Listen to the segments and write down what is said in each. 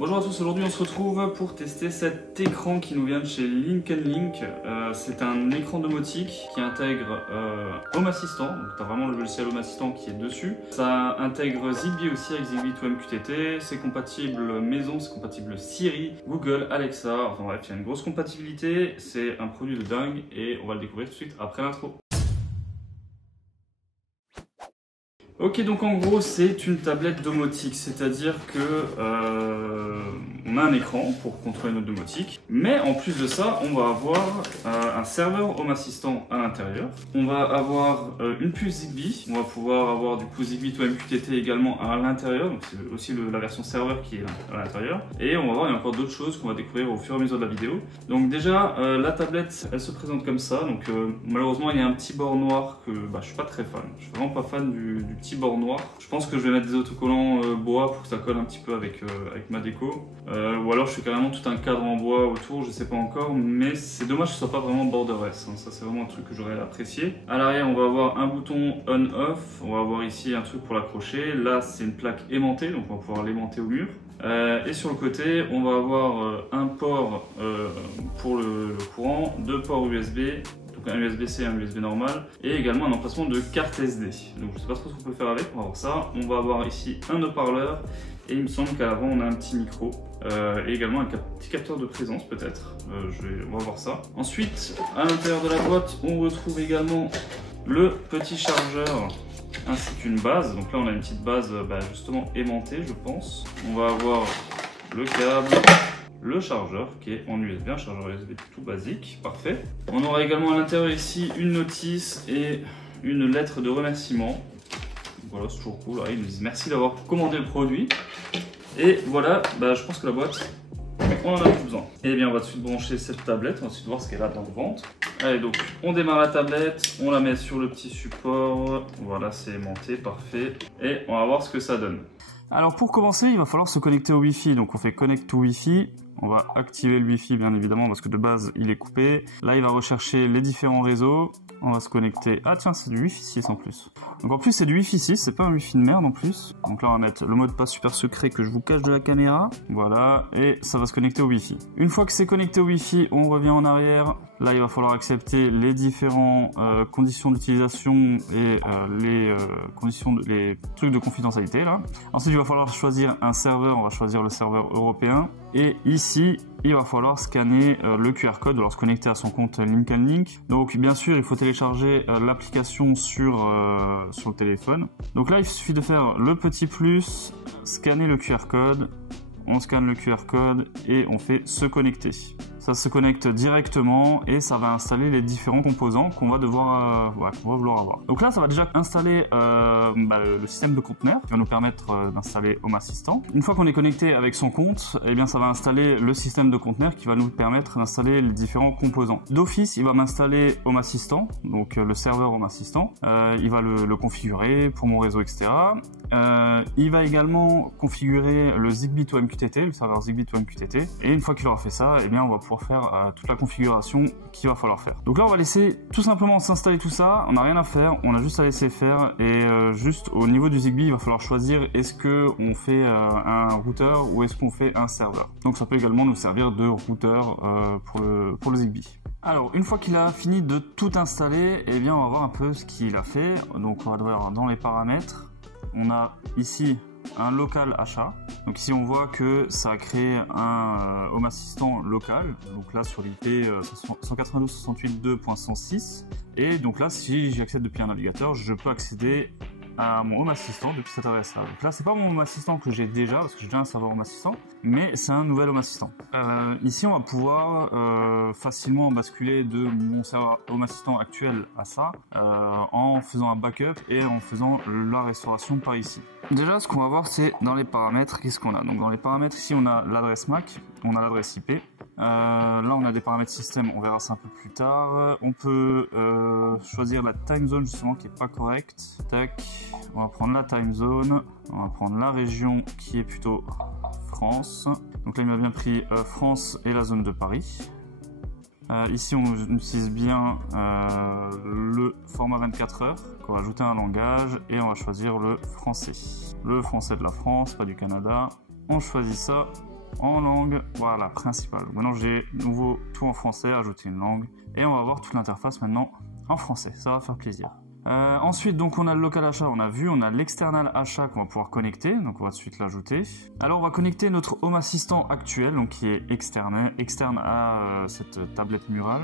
Bonjour à tous, aujourd'hui on se retrouve pour tester cet écran qui nous vient de chez Link & Link. C'est un écran domotique qui intègre Home Assistant, donc tu as vraiment le logiciel Home Assistant qui est dessus. Ça intègre Zigbee aussi avec Zigbee to MQTT, c'est compatible maison, c'est compatible Siri, Google, Alexa, enfin bref, il y a une grosse compatibilité, c'est un produit de dingue et on va le découvrir tout de suite après l'intro. Ok, donc en gros c'est une tablette domotique, c'est-à-dire que on a un écran pour contrôler notre domotique, mais en plus de ça on va avoir un serveur Home Assistant à l'intérieur, on va avoir une puce Zigbee, on va pouvoir avoir du coup Zigbee to MQTT également à l'intérieur, donc c'est aussi la version serveur qui est à l'intérieur, et on va voir il y a encore d'autres choses qu'on va découvrir au fur et à mesure de la vidéo. Donc déjà la tablette elle se présente comme ça, donc malheureusement il y a un petit bord noir que je suis pas très fan, je suis vraiment pas fan du petit bord noir. Je pense que je vais mettre des autocollants bois pour que ça colle un petit peu avec ma déco, ou alors je fais carrément tout un cadre en bois autour, je sais pas encore, mais c'est dommage que ce soit pas vraiment borderless, hein. Ça c'est vraiment un truc que j'aurais apprécié. À l'arrière on va avoir un bouton on-off, on va avoir ici un truc pour l'accrocher, là c'est une plaque aimantée, donc on va pouvoir l'aimanter au mur. Et sur le côté on va avoir un port pour le courant, deux ports USB, donc un USB-C et un USB normal, et également un emplacement de carte SD. Donc je sais pas trop ce qu'on peut faire avec, on va voir ça. On va avoir ici un haut-parleur, et il me semble qu'à l'avant on a un petit micro, et également un petit capteur de présence peut-être, on va voir ça. Ensuite, à l'intérieur de la boîte, on retrouve également le petit chargeur, ainsi qu'une base. Donc là on a une petite base justement aimantée je pense. On va avoir le câble, le chargeur qui est en USB, un chargeur USB tout basique, parfait. On aura également à l'intérieur ici une notice et une lettre de remerciement. Voilà, c'est toujours cool, ils nous disent merci d'avoir commandé le produit. Et voilà, je pense que la boîte, on en a plus besoin. Et bien on va tout de suite brancher cette tablette, on va tout de suite voir ce qu'elle a dans le ventre. Allez, donc on démarre la tablette, on la met sur le petit support, voilà c'est aimanté, parfait. Et on va voir ce que ça donne. Alors pour commencer, il va falloir se connecter au Wi-Fi, donc on fait Connect to Wi-Fi. On va activer le Wi-Fi bien évidemment parce que de base il est coupé. Là il va rechercher les différents réseaux. On va se connecter. Ah tiens, c'est du Wi-Fi 6 en plus. Donc en plus c'est du Wi-Fi 6, c'est pas un Wi-Fi de merde en plus. Donc là on va mettre le mot de passe super secret que je vous cache de la caméra. Voilà, et ça va se connecter au Wi-Fi. Une fois que c'est connecté au Wi-Fi, on revient en arrière. Là il va falloir accepter les différents conditions d'utilisation et les trucs de confidentialité là. Ensuite il va falloir choisir un serveur, on va choisir le serveur européen. Et ici, il va falloir scanner le QR code, alors se connecter à son compte Link & Link. Donc bien sûr, il faut télécharger l'application sur le téléphone. Donc là, il suffit de faire le petit plus, scanner le QR code. On scanne le QR code et on fait se connecter. Ça se connecte directement et ça va installer les différents composants qu'on va devoir vouloir avoir. Donc là, ça va déjà installer le système de conteneur qui va nous permettre d'installer Home Assistant. Une fois qu'on est connecté avec son compte, eh bien ça va installer le système de conteneur qui va nous permettre d'installer les différents composants. D'office, il va m'installer Home Assistant, donc le serveur Home Assistant. Il va le configurer pour mon réseau, etc. Il va également configurer le Zigbee to MQTT, le serveur Zigbee to MQTT. Et une fois qu'il aura fait ça, eh bien on va pouvoir faire toute la configuration qu'il va falloir faire. Donc là on va laisser tout simplement s'installer tout ça, on n'a rien à faire, on a juste à laisser faire et juste au niveau du Zigbee il va falloir choisir est-ce que on fait un routeur ou est-ce qu'on fait un serveur. Donc ça peut également nous servir de routeur pour le Zigbee. Alors une fois qu'il a fini de tout installer, eh bien on va voir un peu ce qu'il a fait. Donc on va voir dans les paramètres, on a ici un local achat. Donc ici on voit que ça a créé un Home Assistant local, donc là sur l'IP 192.168.2.106, et donc là si j'accède depuis un navigateur, je peux accéder à mon Home Assistant depuis cette adresse là. Donc là c'est pas mon Home Assistant que j'ai déjà, parce que j'ai déjà un serveur Home Assistant, mais c'est un nouvel Home Assistant. Ici on va pouvoir facilement basculer de mon serveur Home Assistant actuel à ça, en faisant un backup et en faisant la restauration par ici. Déjà ce qu'on va voir c'est dans les paramètres, qu'est-ce qu'on a. Donc dans les paramètres ici on a l'adresse MAC, on a l'adresse IP. Là on a des paramètres système, on verra ça un peu plus tard. On peut choisir la time zone justement qui est pas correcte. Tac, on va prendre la time zone, on va prendre la région qui est plutôt France. Donc là il m'a bien pris France et la zone de Paris. Ici on utilise bien le format 24 heures, qu'on va ajouter un langage et on va choisir le français. Le français de la France, pas du Canada. On choisit ça en langue, voilà, principale. Maintenant j'ai nouveau tout en français, ajouter une langue, et on va voir toute l'interface maintenant en français, ça va faire plaisir. Ensuite, donc on a le local achat, on a vu, on a l'external achat qu'on va pouvoir connecter, donc on va tout de suite l'ajouter. Alors on va connecter notre Home Assistant actuel, donc qui est externe à cette tablette murale.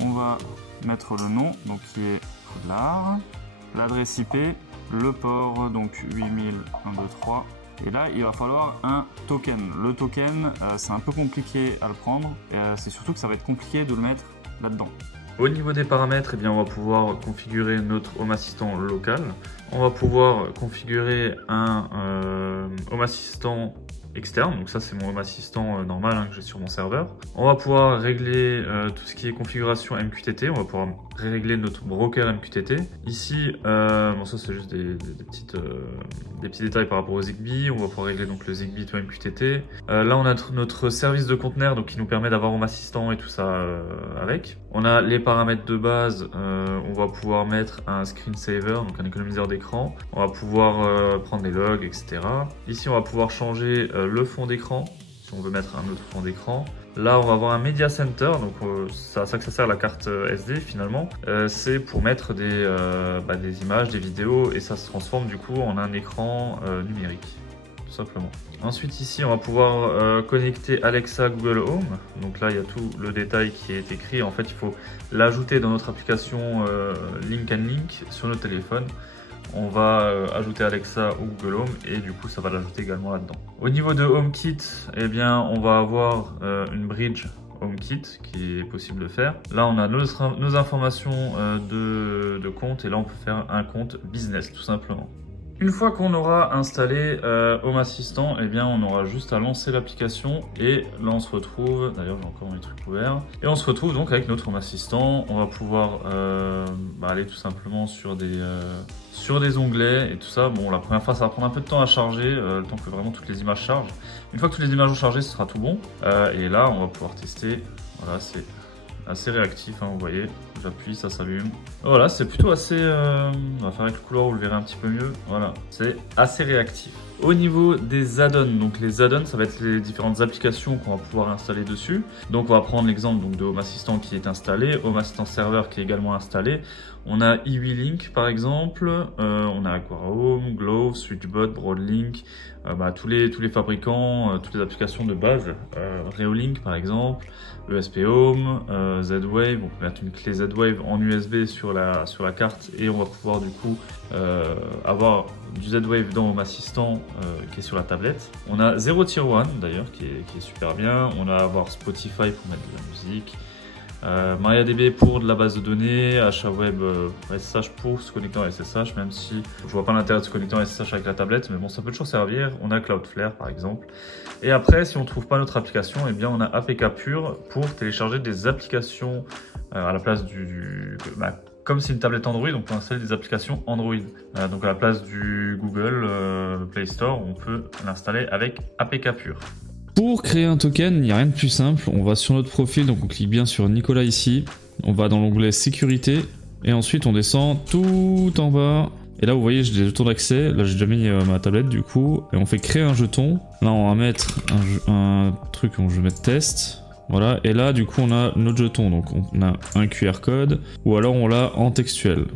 On va mettre le nom, donc qui est Poudlard, l'adresse IP, le port, donc 800123. Et là, il va falloir un token. Le token, c'est un peu compliqué à le prendre, c'est surtout que ça va être compliqué de le mettre là-dedans. Au niveau des paramètres, eh bien, on va pouvoir configurer notre Home Assistant local. On va pouvoir configurer un Home Assistant externe, donc ça c'est mon Home Assistant normal que j'ai sur mon serveur. On va pouvoir régler tout ce qui est configuration MQTT, on va pouvoir régler notre broker MQTT. Ici, bon ça c'est juste des petits détails par rapport au Zigbee, on va pouvoir régler donc le Zigbee to MQTT. Là on a notre service de conteneur donc qui nous permet d'avoir Home Assistant et tout ça avec. On a les paramètres de base, on va pouvoir mettre un screensaver, donc un économiseur d'écran. On va pouvoir prendre des logs, etc. Ici on va pouvoir changer le fond d'écran, si on veut mettre un autre fond d'écran. Là, on va avoir un Media Center, donc c'est à ça que ça sert la carte SD finalement. C'est pour mettre des images, des vidéos, et ça se transforme du coup en un écran numérique, tout simplement. Ensuite ici, on va pouvoir connecter Alexa Google Home. Donc là, il y a tout le détail qui est écrit. En fait, il faut l'ajouter dans notre application Link & Link sur notre téléphone. On va ajouter Alexa ou Google Home et du coup ça va l'ajouter également là-dedans. Au niveau de HomeKit, eh bien on va avoir une bridge HomeKit qui est possible de faire. Là on a nos informations de compte et là on peut faire un compte business tout simplement. Une fois qu'on aura installé Home Assistant, eh bien on aura juste à lancer l'application et là on se retrouve, d'ailleurs j'ai encore mes trucs ouverts, et on se retrouve donc avec notre Home Assistant. On va pouvoir aller tout simplement sur des onglets et tout ça. Bon, la première fois ça va prendre un peu de temps à charger, le temps que vraiment toutes les images chargent. Une fois que toutes les images ont chargé, ce sera tout bon. Et là on va pouvoir tester, voilà, c'est assez réactif, hein, vous voyez, j'appuie, ça s'allume. Voilà, c'est plutôt assez, on va faire avec le couloir, vous le verrez un petit peu mieux, voilà, c'est assez réactif. Au niveau des add-ons, donc les add-ons, ça va être les différentes applications qu'on va pouvoir installer dessus. Donc on va prendre l'exemple de Home Assistant qui est installé, Home Assistant Server qui est également installé. On a eWeLink par exemple, on a Aquara Home, Glove, Switchbot, Broadlink, tous les fabricants, toutes les applications de base, Reolink par exemple, ESP Home, Z-Wave, on peut mettre une clé Z-Wave en USB sur la carte et on va pouvoir du coup avoir du Z-Wave dans Home Assistant qui est sur la tablette. On a Zero Tier 1 d'ailleurs qui est super bien, on va avoir Spotify pour mettre de la musique. MariaDB pour de la base de données, HAWeb SSH pour se connecter en SSH, même si je vois pas l'intérêt de se connecter en SSH avec la tablette, mais bon ça peut toujours servir. On a Cloudflare par exemple. Et après si on trouve pas notre application, eh bien on a APK Pure pour télécharger des applications à la place comme c'est une tablette Android, on peut installer des applications Android. Donc à la place du Google Play Store, on peut l'installer avec APK Pure. Pour créer un token, il n'y a rien de plus simple. On va sur notre profil, donc on clique bien sur Nicolas ici. On va dans l'onglet sécurité et ensuite on descend tout en bas. Et là vous voyez j'ai des jetons d'accès. Là j'ai déjà mis ma tablette du coup. Et on fait créer un jeton. Là on va mettre un truc, je vais mettre test. Voilà, et là du coup on a notre jeton. Donc on a un QR code ou alors on l'a en textuel.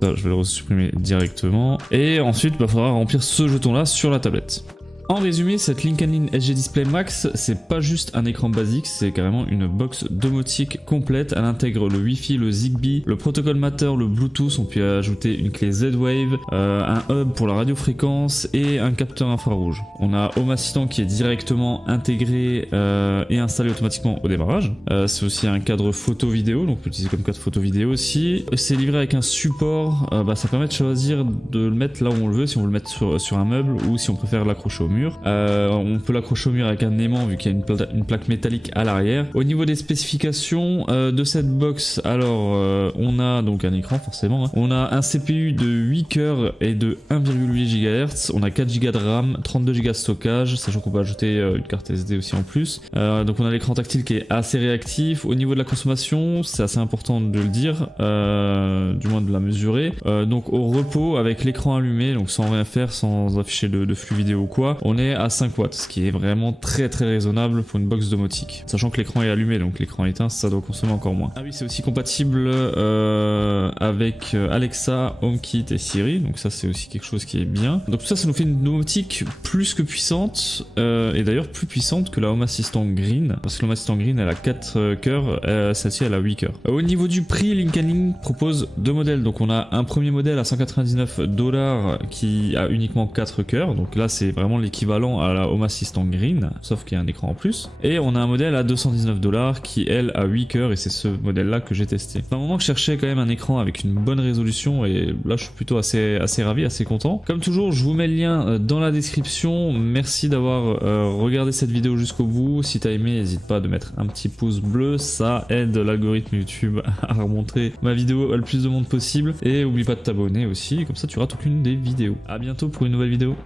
Ça je vais le supprimer directement. Et ensuite il faudra remplir ce jeton là sur la tablette. En résumé, cette Link & Link SG Display Max, c'est pas juste un écran basique, c'est carrément une box domotique complète. Elle intègre le Wi-Fi, le Zigbee, le protocole Matter, le Bluetooth. On peut ajouter une clé Z-Wave, un hub pour la radiofréquence et un capteur infrarouge. On a Home Assistant qui est directement intégré et installé automatiquement au démarrage. C'est aussi un cadre photo-vidéo, donc on peut l'utiliser comme cadre photo-vidéo aussi. C'est livré avec un support, ça permet de choisir de le mettre là où on le veut, si on veut le mettre sur un meuble ou si on préfère l'accrocher au mur. On peut l'accrocher au mur avec un aimant vu qu'il y a une plaque métallique à l'arrière. Au niveau des spécifications de cette box, alors on a donc un écran forcément, hein. On a un CPU de 8 cœurs et de 1,8 GHz, on a 4 Go de RAM, 32 Go de stockage, sachant qu'on peut ajouter une carte SD aussi en plus. Donc on a l'écran tactile qui est assez réactif. Au niveau de la consommation, c'est assez important de le dire, du moins de la mesurer. Donc au repos avec l'écran allumé, donc sans rien faire, sans afficher de flux vidéo ou quoi, on est à 5 watts, ce qui est vraiment très raisonnable pour une box domotique. Sachant que l'écran est allumé, donc l'écran éteint, ça doit consommer encore moins. Ah oui, c'est aussi compatible avec Alexa, HomeKit et Siri, donc ça c'est aussi quelque chose qui est bien. Donc tout ça, ça nous fait une domotique plus que puissante, et d'ailleurs plus puissante que la Home Assistant Green, parce que la Home Assistant Green elle a 4 cœurs, celle-ci elle a 8 cœurs. Au niveau du prix, Link & Link propose deux modèles, donc on a un premier modèle à 199$ qui a uniquement 4 cœurs, donc là c'est vraiment l'équivalent à la Home Assistant Green, sauf qu'il y a un écran en plus. Et on a un modèle à 219$ qui elle a 8 cœurs, et c'est ce modèle là que j'ai testé. C'est un moment que je cherchais quand même un écran avec une bonne résolution, et là je suis plutôt assez ravi, assez content. Comme toujours, je vous mets le lien dans la description. Merci d'avoir regardé cette vidéo jusqu'au bout. Si t'as aimé, n'hésite pas de mettre un petit pouce bleu, ça aide l'algorithme YouTube à remontrer ma vidéo à le plus de monde possible. Et oublie pas de t'abonner aussi, comme ça tu rates aucune des vidéos. A bientôt pour une nouvelle vidéo.